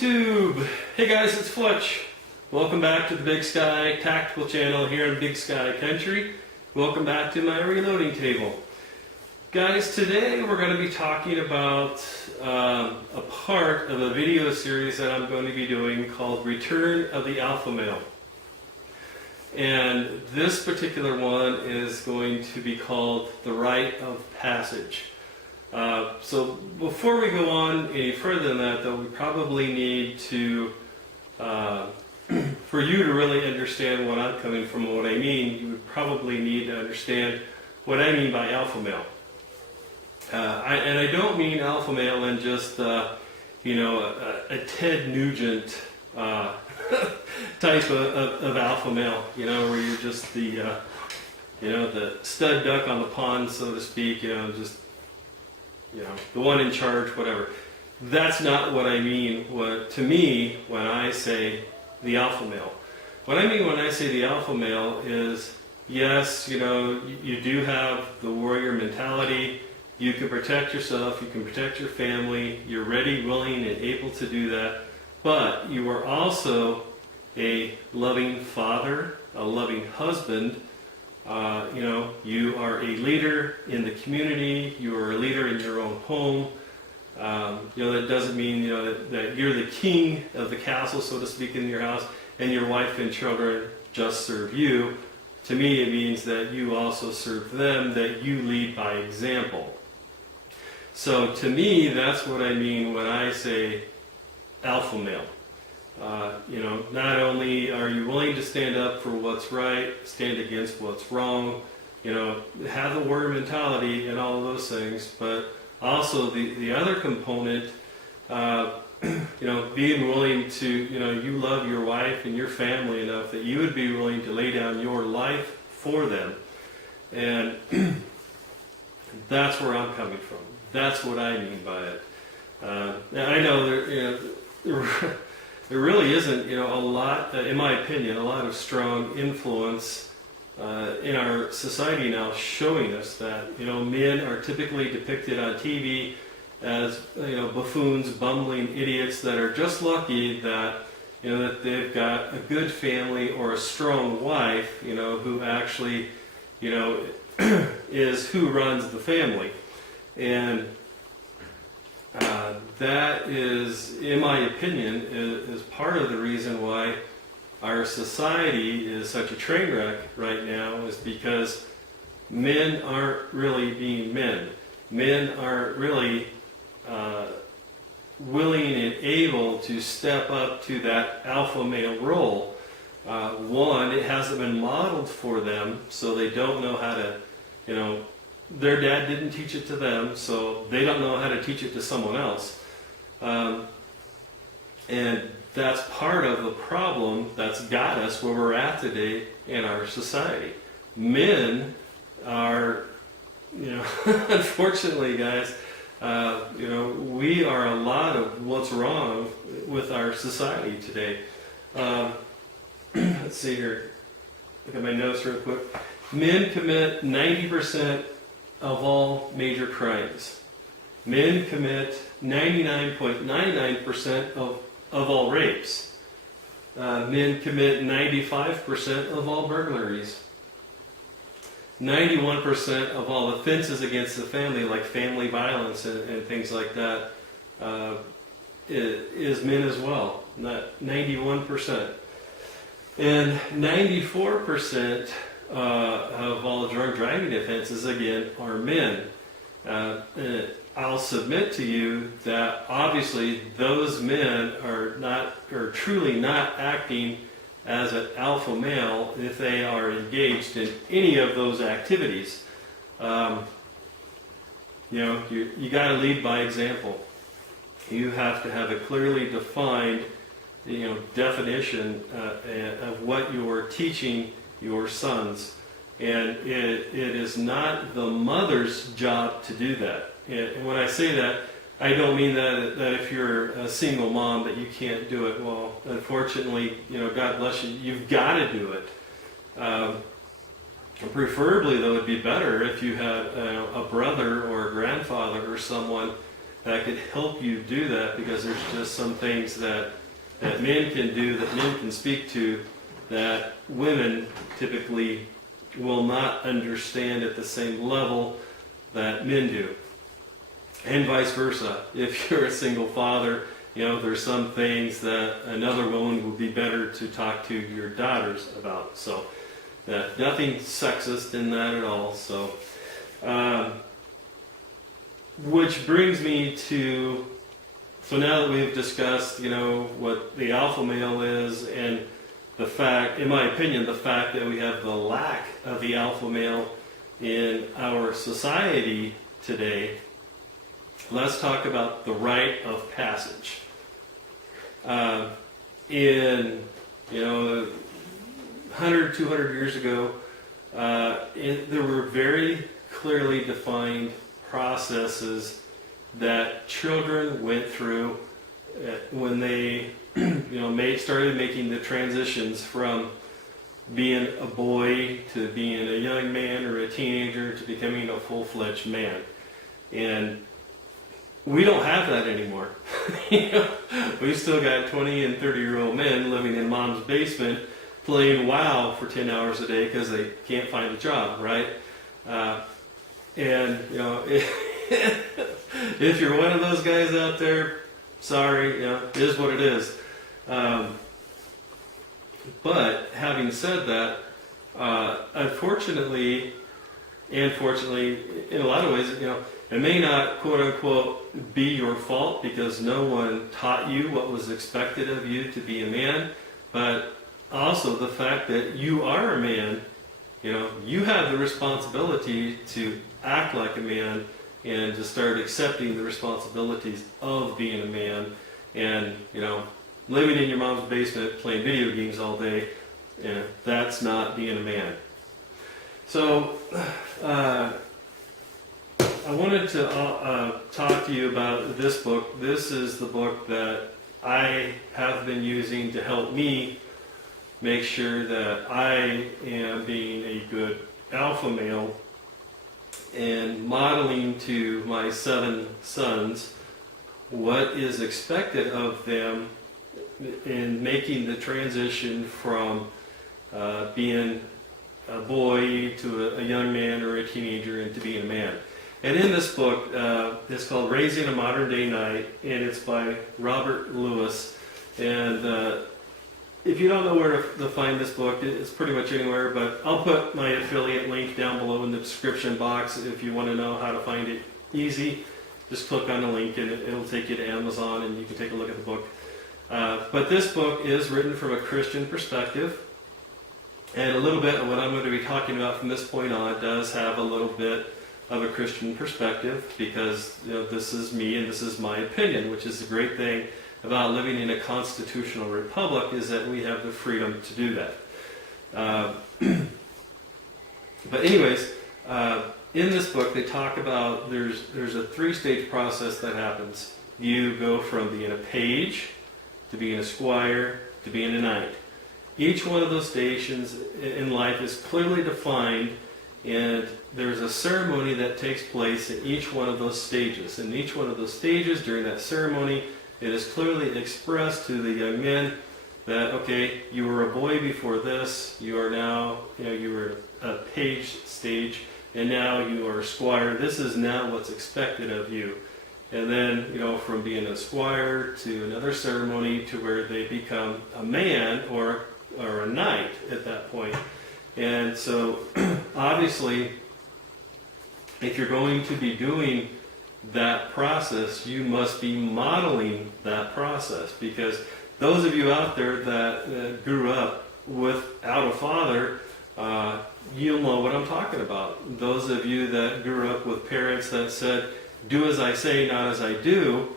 YouTube! Hey guys, it's Fletch. Welcome back to the Big Sky Tactical channel here in Big Sky Country. Welcome back to my reloading table. Guys, today we're going to be talking about a part of a video series that I'm going to be doing called Return of the Alpha Male. And this particular one is going to be called the Rite of Passage. So before we go on any further than that, though, we probably need to, for you to really understand what I'm coming from and what I mean, you would probably need to understand what I mean by alpha male. And I don't mean alpha male in just, a Ted Nugent type of alpha male, where you're just the stud duck on the pond, so to speak, just the one in charge, whatever. That's not what I mean to me when I say the alpha male. What I mean when I say the alpha male is, yes, you do have the warrior mentality. You can protect yourself, you can protect your family, you're ready, willing, and able to do that. But you are also a loving father, a loving husband. You are a leader in the community, you are a leader in your own home. That doesn't mean that you're the king of the castle, so to speak, in your house, and your wife and children just serve you. To me, it means that you also serve them, that you lead by example. So to me, that's what I mean when I say alpha male. Not only are you willing to stand up for what's right, stand against what's wrong, have the warrior mentality and all of those things, but also the other component, being willing to, you love your wife and your family enough that you would be willing to lay down your life for them. And that's where I'm coming from. That's what I mean by it. Now I know there really isn't, a lot, in my opinion, a lot of strong influence in our society now showing us that, men are typically depicted on TV as, buffoons, bumbling idiots that are just lucky that, that they've got a good family or a strong wife, who actually, is who runs the family. And that is, in my opinion, is part of the reason why our society is such a train wreck right now, is because men aren't really being men. Men aren't really willing and able to step up to that alpha male role. One, it hasn't been modeled for them, so they don't know how to, their dad didn't teach it to them, so they don't know how to teach it to someone else. And that's part of the problem that's got us where we're at today in our society. Men are, unfortunately, guys, we are a lot of what's wrong with our society today. Let's see here. Look at my notes real quick. Men commit 90% of all major crimes. Men commit 99.99% of all rapes. Men commit 95% of all burglaries. 91% of all offenses against the family, like family violence and things like that, is men as well. Not 91%. And 94% of all drunk driving offenses, again, are men. I'll submit to you that obviously those men are truly not acting as an alpha male if they are engaged in any of those activities. You got to lead by example. You have to have a clearly defined, definition of what you're teaching your sons. And it is not the mother's job to do that. And when I say that, I don't mean that if you're a single mom that you can't do it. Well, unfortunately, God bless you, you've got to do it. Preferably, though, it'd be better if you had a brother or a grandfather or someone that could help you do that, because there's just some things that men can do, that men can speak to, that women typically will not understand at the same level that men do. And vice versa. If you're a single father, there's some things that another woman would be better to talk to your daughters about. So nothing sexist in that at all. So, which brings me to, so now that we've discussed, what the alpha male is, and the fact, in my opinion, the fact that we have the lack of the alpha male in our society today, let's talk about the rite of passage. In 100, 200 years ago, there were very clearly defined processes that children went through when they started making the transitions from being a boy to being a young man or a teenager to becoming a full-fledged man. And we don't have that anymore. We've still got 20 and 30-year-old men living in mom's basement playing WoW for 10 hours a day because they can't find a job, right? If you're one of those guys out there, sorry, it is what it is. But having said that, unfortunately, and fortunately, in a lot of ways, it may not, quote unquote, be your fault because no one taught you what was expected of you to be a man, but also the fact that you are a man, you have the responsibility to act like a man and to start accepting the responsibilities of being a man. And, living in your mom's basement playing video games all day, that's not being a man. So, I wanted to talk to you about this book. This is the book that I have been using to help me make sure that I am being a good alpha male and modeling to my 7 sons what is expected of them in making the transition from being a boy to a young man or a teenager into being a man. And in this book, it's called Raising a Modern Day Knight, and it's by Robert Lewis. And if you don't know where to find this book, it's pretty much anywhere, but I'll put my affiliate link down below in the description box if you want to know how to find it easy. Just click on the link and it'll take you to Amazon and you can take a look at the book. But this book is written from a Christian perspective, and a little bit of what I'm going to be talking about from this point on does have a little bit of a Christian perspective, because this is me and this is my opinion, which is the great thing about living in a constitutional republic, is that we have the freedom to do that. But anyways, in this book they talk about there's a 3-stage process that happens. You go from being a page to being a squire to being a knight. Each one of those stations in life is clearly defined, and there's a ceremony that takes place at each one of those stages. And each one of those stages, during that ceremony, it is clearly expressed to the young men that, okay, you were a boy before this, you are now, you were a page stage, and now you are a squire. This is now what's expected of you. And then, from being a squire to another ceremony to where they become a man or a knight at that point. And so, obviously, if you're going to be doing that process, you must be modeling that process, because those of you out there that grew up without a father, you'll know what I'm talking about. Those of you that grew up with parents that said, do as I say, not as I do,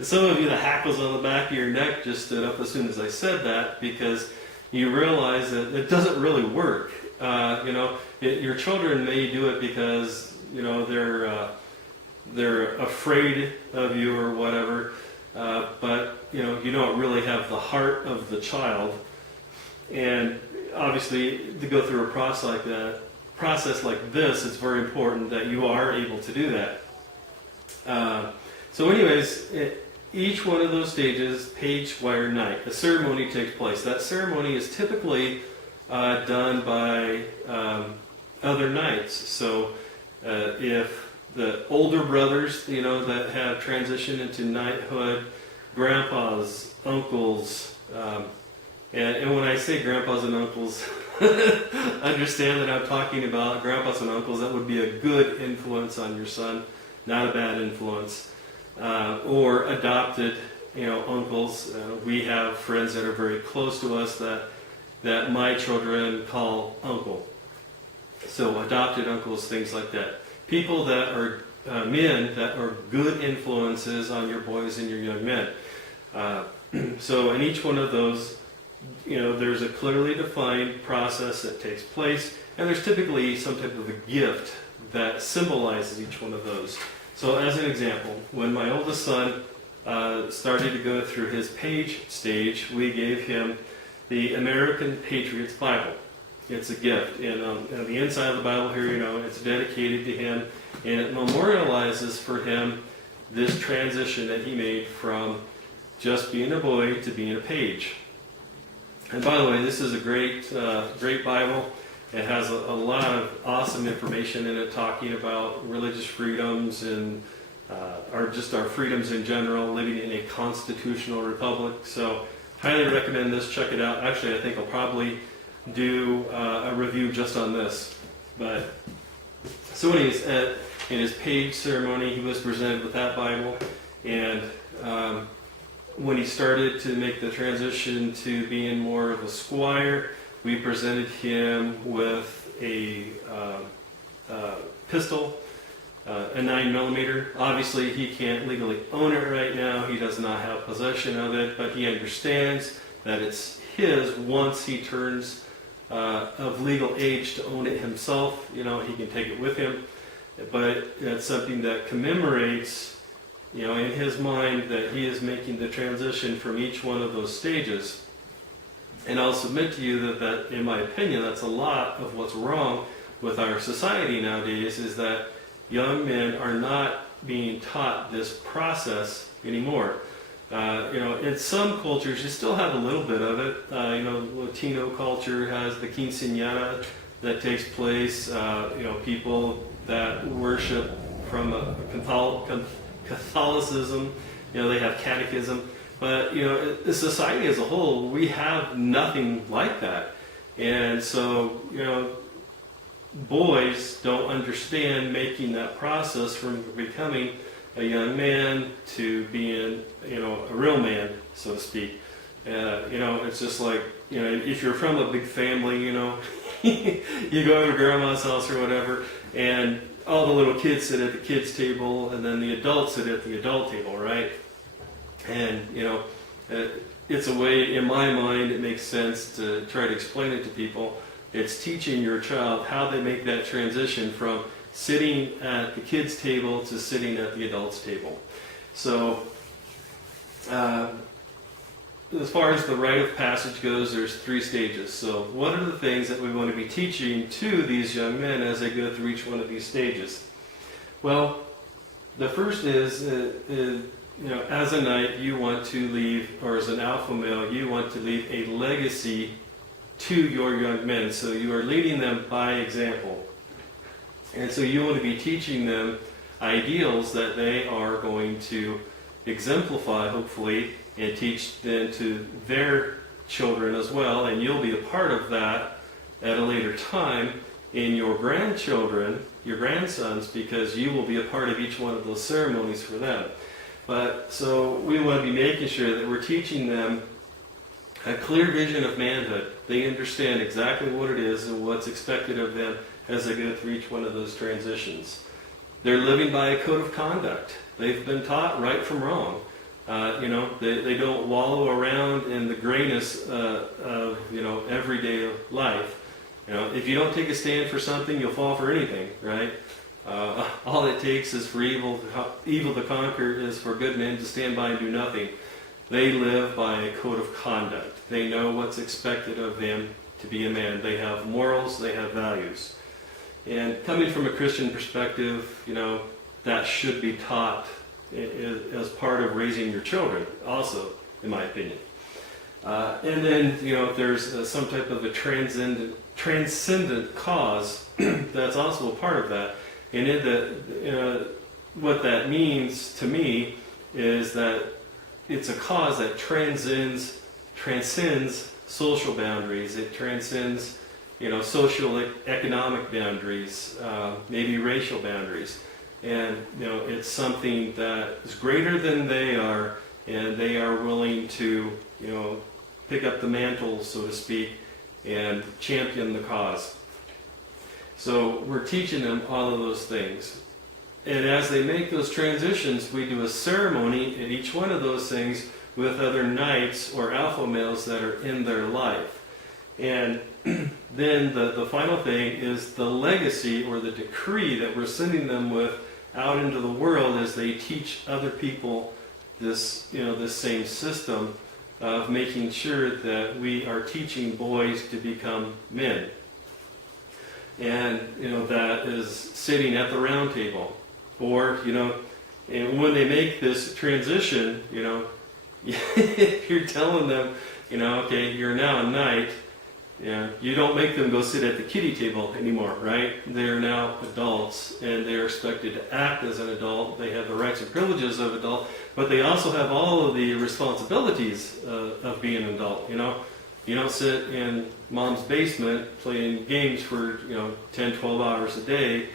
some of you, the hackles on the back of your neck just stood up as soon as I said that, because you realize that it doesn't really work. Your children may do it because they're afraid of you or whatever, but you don't really have the heart of the child. And obviously, to go through a process like this, it's very important that you are able to do that. So anyways, each one of those stages, page, wire, knight, a ceremony takes place. That ceremony is typically done by other knights. So if the older brothers, that have transitioned into knighthood, grandpas, uncles, and when I say grandpas and uncles, understand that I'm talking about grandpas and uncles that would be a good influence on your son, not a bad influence. Or adopted, uncles. We have friends that are very close to us that my children call uncle. So adopted uncles, things like that. People that are men that are good influences on your boys and your young men. So in each one of those, there's a clearly defined process that takes place, and there's typically some type of a gift that symbolizes each one of those. So as an example, when my oldest son started to go through his page stage, we gave him the American Patriots Bible. It's a gift, and on the inside of the Bible here, it's dedicated to him, and it memorializes for him this transition that he made from just being a boy to being a page. And by the way, this is a great Bible. It has a lot of awesome information in it, talking about religious freedoms and our freedoms in general, living in a constitutional republic. So, highly recommend this. Check it out. Actually, I think I'll probably do a review just on this. But so, anyways, in his page ceremony, he was presented with that Bible, and when he started to make the transition to being more of a squire, we presented him with a pistol, a 9mm. Obviously, he can't legally own it right now. He does not have possession of it, but he understands that it's his once he turns of legal age to own it himself. He can take it with him. But it's something that commemorates, in his mind, that he is making the transition from each one of those stages. And I'll submit to you that, in my opinion, that's a lot of what's wrong with our society nowadays, is that young men are not being taught this process anymore. In some cultures, you still have a little bit of it. Latino culture has the quinceañera that takes place. People that worship from a Catholicism, they have catechism. But, the society as a whole, we have nothing like that. And so, boys don't understand making that process from becoming a young man to being, a real man, so to speak. It's just like, if you're from a big family, you go to grandma's house or whatever, and all the little kids sit at the kids' table, and then the adults sit at the adult table, right? And, it's a way, in my mind, it makes sense to try to explain it to people. It's teaching your child how they make that transition from sitting at the kids' table to sitting at the adults' table. So, as far as the rite of passage goes, there's 3 stages. So, what are the things that we want to be teaching to these young men as they go through each one of these stages? Well, the first is as a knight, you want to leave, or as an alpha male, you want to leave a legacy to your young men. So you are leading them by example. And so you want to be teaching them ideals that they are going to exemplify, hopefully, and teach them to their children as well. And you'll be a part of that at a later time in your grandchildren, your grandsons, because you will be a part of each one of those ceremonies for them. But so we want to be making sure that we're teaching them a clear vision of manhood. They understand exactly what it is and what's expected of them as they go through each one of those transitions. They're living by a code of conduct. They've been taught right from wrong. They don't wallow around in the grayness of everyday life. If you don't take a stand for something, you'll fall for anything, right? All it takes is for evil to conquer, is for good men to stand by and do nothing. They live by a code of conduct. They know what's expected of them to be a man. They have morals, they have values. And coming from a Christian perspective, that should be taught as part of raising your children, also, in my opinion. And then, if there's some type of a transcendent cause, that's also a part of that. And what that means to me is that it's a cause that transcends social boundaries. It transcends, social economic boundaries, maybe racial boundaries. And, it's something that is greater than they are, and they are willing to, pick up the mantle, so to speak, and champion the cause. So we're teaching them all of those things. And as they make those transitions, we do a ceremony at each one of those things with other knights or alpha males that are in their life. And then the final thing is the legacy or the decree that we're sending them with out into the world as they teach other people this, this same system of making sure that we are teaching boys to become men. And, that is sitting at the round table. Or, and when they make this transition, if you're telling them, okay, you're now a knight, you don't make them go sit at the kiddie table anymore, right? They're now adults, and they're expected to act as an adult. They have the rights and privileges of adult, but they also have all of the responsibilities of being an adult. You don't sit in mom's basement playing games for 10, 12 hours a day.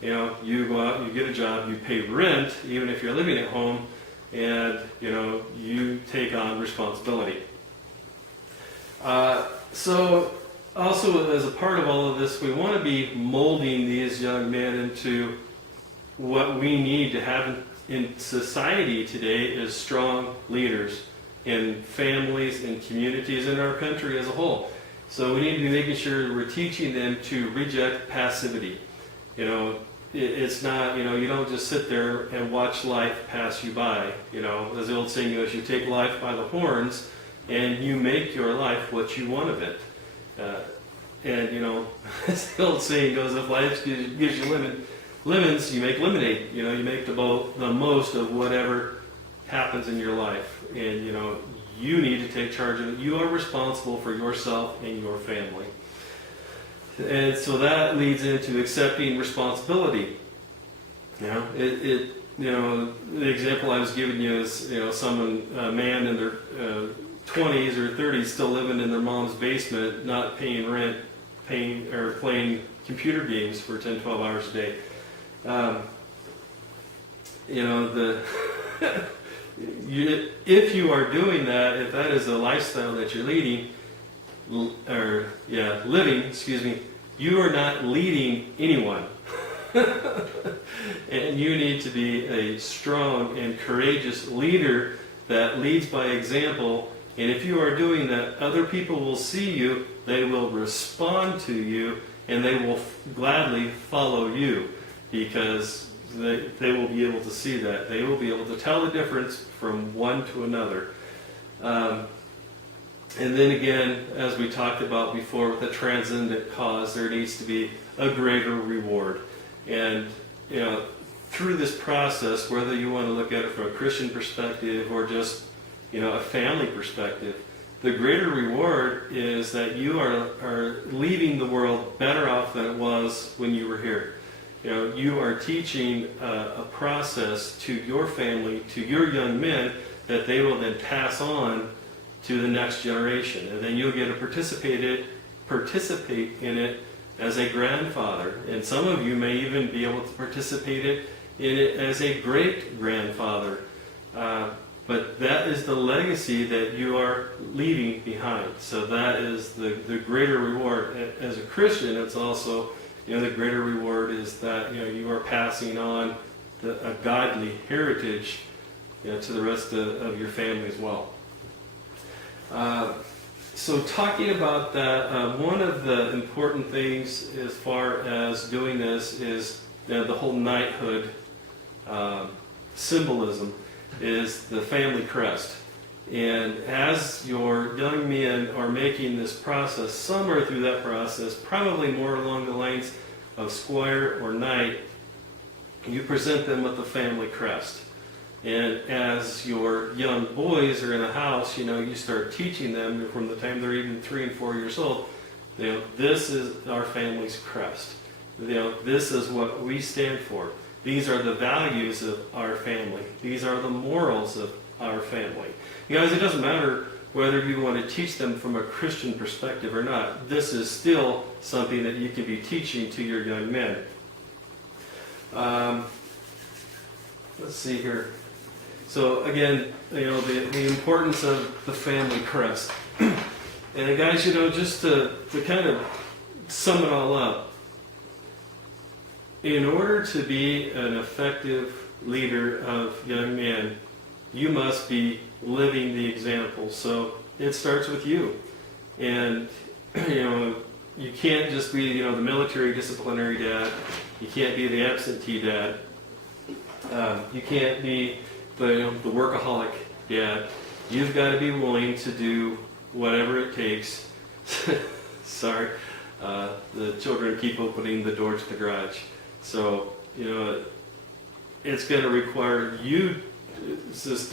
You go out, you get a job, you pay rent, even if you're living at home, and you take on responsibility. So also as a part of all of this, we want to be molding these young men into what we need to have in society today is strong leaders in families, in communities, in our country as a whole. So we need to be making sure we're teaching them to reject passivity. It's not, you don't just sit there and watch life pass you by. As the old saying goes, you take life by the horns and you make your life what you want of it. And, as the old saying goes, if life gives you lemons, you make lemonade. You make the most of whatever happens in your life. And, you need to take charge of it. You are responsible for yourself and your family. And so that leads into accepting responsibility. The example I was giving you is, a man in their 20s or 30s still living in their mom's basement, not paying rent, playing computer games for 10, 12 hours a day. If you are doing that, if that is the lifestyle that you're living, you are not leading anyone. And you need to be a strong and courageous leader that leads by example. And if you are doing that, other people will see you, they will respond to you, and they will gladly follow you because they will be able to see that. They will be able to tell the difference from one to another. And then again, as we talked about before, with the transcendent cause, there needs to be a greater reward. And, through this process, whether you want to look at it from a Christian perspective or just, a family perspective, the greater reward is that you are leaving the world better off than it was when you were here. You are teaching a process to your family, to your young men, that they will then pass on to the next generation. And then you'll get to participate in it as a grandfather. And some of you may even be able to participate in it as a great-grandfather. But that is the legacy that you are leaving behind. So that is the greater reward. As a Christian, it's also, the greater reward is that, you are passing on a godly heritage to the rest of your family as well. So talking about that, one of the important things as far as doing this is the whole knighthood symbolism is the family crest. And as your young men are making this process, somewhere through that process, probably more along the lines of squire or knight, you present them with the family crest. And as your young boys are in the house, you start teaching them from the time they're even 3 and 4 years old, this is our family's crest. This is what we stand for. These are the values of our family. These are the morals of our family. You guys, it doesn't matter whether you want to teach them from a Christian perspective or not. This is still something that you can be teaching to your young men. Let's see here. So again, the importance of the family crest. And guys, just to kind of sum it all up, in order to be an effective leader of young men, you must be living the example. So it starts with you. And, you can't just be, the military disciplinary dad. You can't be the absentee dad. You can't be the workaholic dad. You've got to be willing to do whatever it takes. Sorry, the children keep opening the door to the garage. So, it's going to require you, just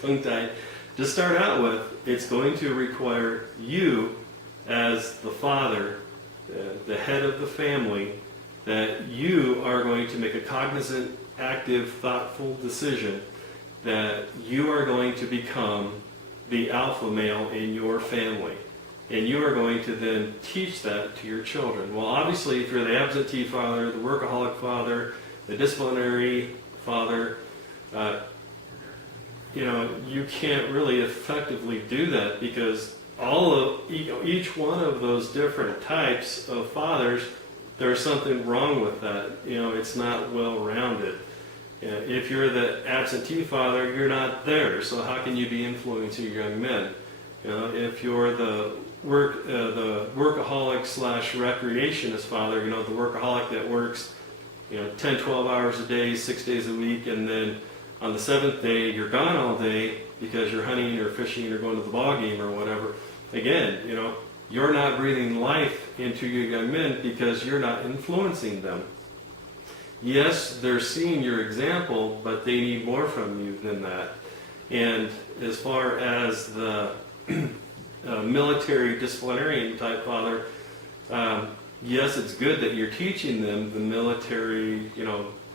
tongue-tied, to start out with. It's going to require you as the father, the head of the family, that you are going to make a cognizant, active, thoughtful decision that you are going to become the alpha male in your family. And you are going to then teach that to your children. Well, obviously, if you're the absentee father, the workaholic father, the disciplinary father, you can't really effectively do that, because each one of those different types of fathers, there's something wrong with that. It's not well-rounded. If you're the absentee father, you're not there. So how can you be influencing your young men? If you're the workaholic / recreationist father, the workaholic that works 10, 12 hours a day, 6 days a week, and then on the 7th day you're gone all day because you're hunting or fishing or going to the ball game or whatever. Again, you're not breathing life into your young men because you're not influencing them. Yes, they're seeing your example, but they need more from you than that. And as far as the military disciplinarian type father, yes, it's good that you're teaching them the military,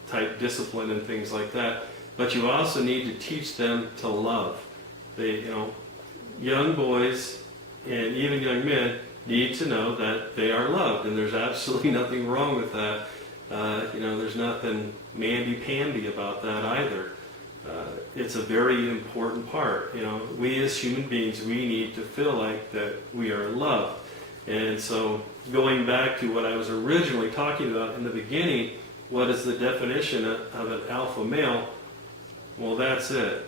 type discipline and things like that, but you also need to teach them to love. Young boys and even young men need to know that they are loved, and there's absolutely nothing wrong with that. There's nothing mamby-pamby about that either. It's a very important part. We as human beings, we need to feel like that we are loved. And so going back to what I was originally talking about in the beginning, what is the definition of an alpha male? Well, that's it.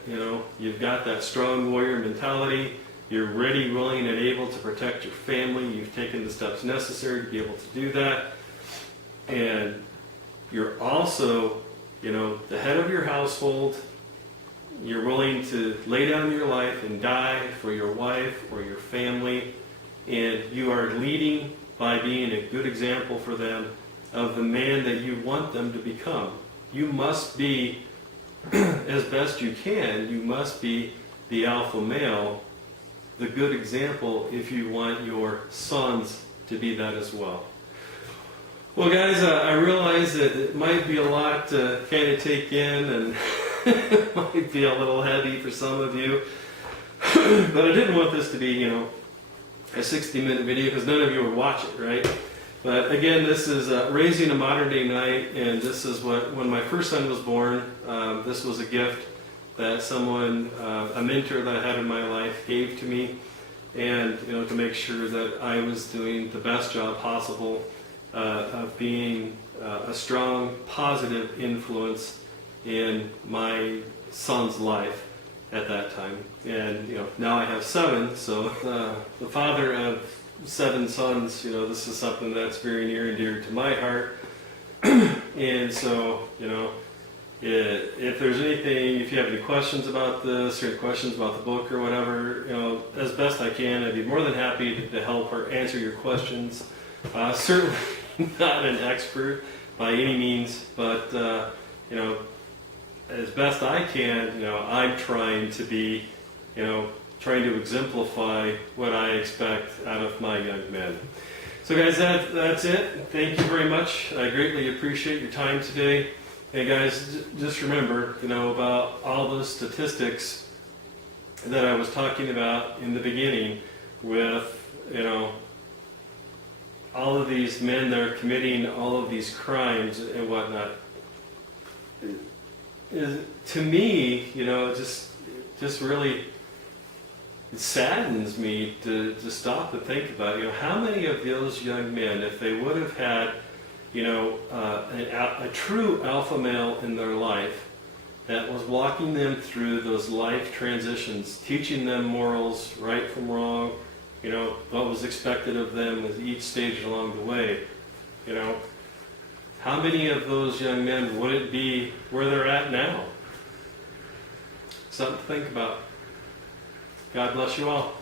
You've got that strong warrior mentality. You're ready, willing, and able to protect your family. You've taken the steps necessary to be able to do that. And you're also, the head of your household. You're willing to lay down your life and die for your wife or your family. And you are leading by being a good example for them of the man that you want them to become. You must be, as best you can, you must be the alpha male, the good example, if you want your sons to be that as well. Well, guys, I realize that it might be a lot to kind of take in, and it might be a little heavy for some of you, but I didn't want this to be, a 60-minute video, because none of you would watch it, right? But again, this is Raising a Modern Day Knight, and this is when my first son was born, this was a gift that someone, a mentor that I had in my life, gave to me, and to make sure that I was doing the best job possible of being a strong, positive influence in my son's life at that time. And now I have 7, so the father of 7 sons, this is something that's very near and dear to my heart. And so, if there's anything, if you have any questions about this or questions about the book or whatever, as best I can, I'd be more than happy to help or answer your questions. Certainly not an expert, by any means, but you know, as best I can, you know, I'm trying to be, you know, trying to exemplify what I expect out of my young men. So guys, that's it. Thank you very much. I greatly appreciate your time today. Hey guys, just remember, you know, about all those statistics that I was talking about in the beginning with, you know, all of these men that are committing all of these crimes and whatnot. To me, you know, just really, it saddens me to stop and think about, you know, how many of those young men, if they would have had, you know, a true alpha male in their life that was walking them through those life transitions, teaching them morals, right from wrong, you know, what was expected of them at each stage along the way, you know, how many of those young men would it be where they're at now? Something to think about. God bless you all.